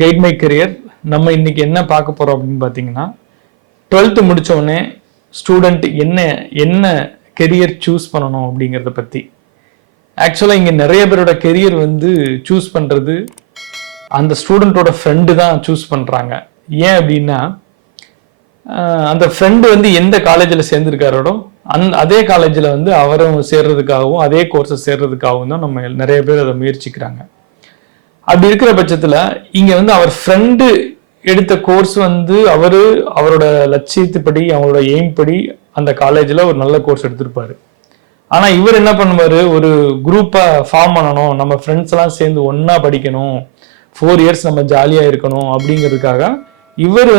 Guide my career. நம்ம இன்னைக்கு என்ன பார்க்க போறோம் அப்படின்னு பார்த்தீங்கன்னா, 12th முடிச்ச உடனே ஸ்டூடெண்ட் என்ன என்ன கெரியர் சூஸ் பண்ணணும் அப்படிங்கிறத பற்றி. ஆக்சுவலாக இங்கே நிறைய பேரோட கெரியர் சூஸ் பண்ணுறது அந்த ஸ்டூடெண்ட்டோட ஃப்ரெண்டு தான் சூஸ் பண்ணுறாங்க. ஏன் அப்படின்னா, அந்த ஃப்ரெண்டு எந்த காலேஜில் சேர்ந்துருக்காரோட அதே காலேஜில் அவரும் சேர்றதுக்காகவும் அதே கோர்ஸை சேர்றதுக்காகவும் தான் நம்ம நிறைய பேர் அதை முயற்சிக்கிறாங்க. அப்படி இருக்கிற பட்சத்தில் இங்கே அவர் ஃப்ரெண்டு எடுத்த கோர்ஸ் அவரோட லட்சியத்துப்படி அவரோட எய்ம் படி அந்த காலேஜில் ஒரு நல்ல கோர்ஸ் எடுத்திருப்பாரு. ஆனால் இவர் என்ன பண்ணுவார், ஒரு குரூப்பை ஃபார்ம் பண்ணணும், நம்ம ஃப்ரெண்ட்ஸ் எல்லாம் சேர்ந்து ஒன்றா படிக்கணும், 4 இயர்ஸ் நம்ம ஜாலியாக இருக்கணும் அப்படிங்கிறதுக்காக இவர்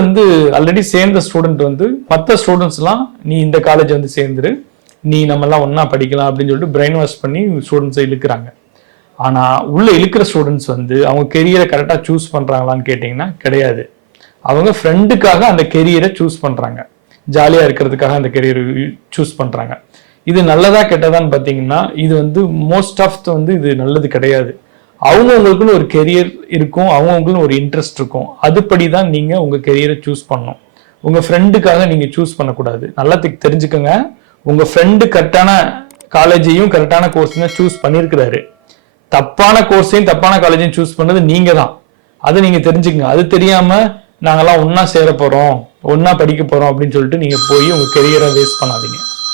ஆல்ரெடி சேர்ந்த ஸ்டூடெண்ட் மற்ற ஸ்டூடெண்ட்ஸ்லாம் நீ இந்த காலேஜ் சேர்ந்துரு, நீ நம்மெல்லாம் ஒன்றா படிக்கலாம் அப்படின்னு சொல்லிட்டு பிரெயின் வாஷ் பண்ணி ஸ்டூடெண்ட்ஸை இழுக்கிறாங்க. ஆனால் உள்ள இழுக்கிற ஸ்டூடெண்ட்ஸ் அவங்க கெரியரை கரெக்டாக சூஸ் பண்ணுறாங்களான்னு கேட்டிங்கன்னா கிடையாது. அவங்க ஃப்ரெண்டுக்காக அந்த கெரியரை சூஸ் பண்ணுறாங்க, ஜாலியாக இருக்கிறதுக்காக அந்த கெரியரை சூஸ் பண்ணுறாங்க. இது நல்லதா கெட்டதான்னு பார்த்தீங்கன்னா, இது மோஸ்ட் ஆஃப் இது நல்லது கிடையாது. அவங்கவுங்களுக்குன்னு ஒரு கெரியர் இருக்கும், அவங்கவுங்களுக்குன்னு ஒரு இன்ட்ரெஸ்ட் இருக்கும். அதுபடி தான் நீங்கள் உங்கள் கெரியரை சூஸ் பண்ணணும். உங்கள் ஃப்ரெண்டுக்காக நீங்கள் சூஸ் பண்ணக்கூடாது. நல்லா தெரிஞ்சுக்கோங்க, உங்கள் ஃப்ரெண்டு கரெக்டான காலேஜையும் கரெக்டான கோர்ஸையும் சூஸ் பண்ணியிருக்கிறாரு. தப்பான கோர்ஸையும் தப்பான காலேஜையும் சூஸ் பண்ணது நீங்கள் தான். அதை நீங்கள் தெரிஞ்சுக்கங்க. அது தெரியாமல் நாங்கள்லாம் ஒன்றா சேர போகிறோம், ஒன்றா படிக்க போகிறோம் அப்படின்னு சொல்லிட்டு நீங்கள் போய் உங்கள் கெரியரை வேஸ்ட் பண்ணாதீங்க.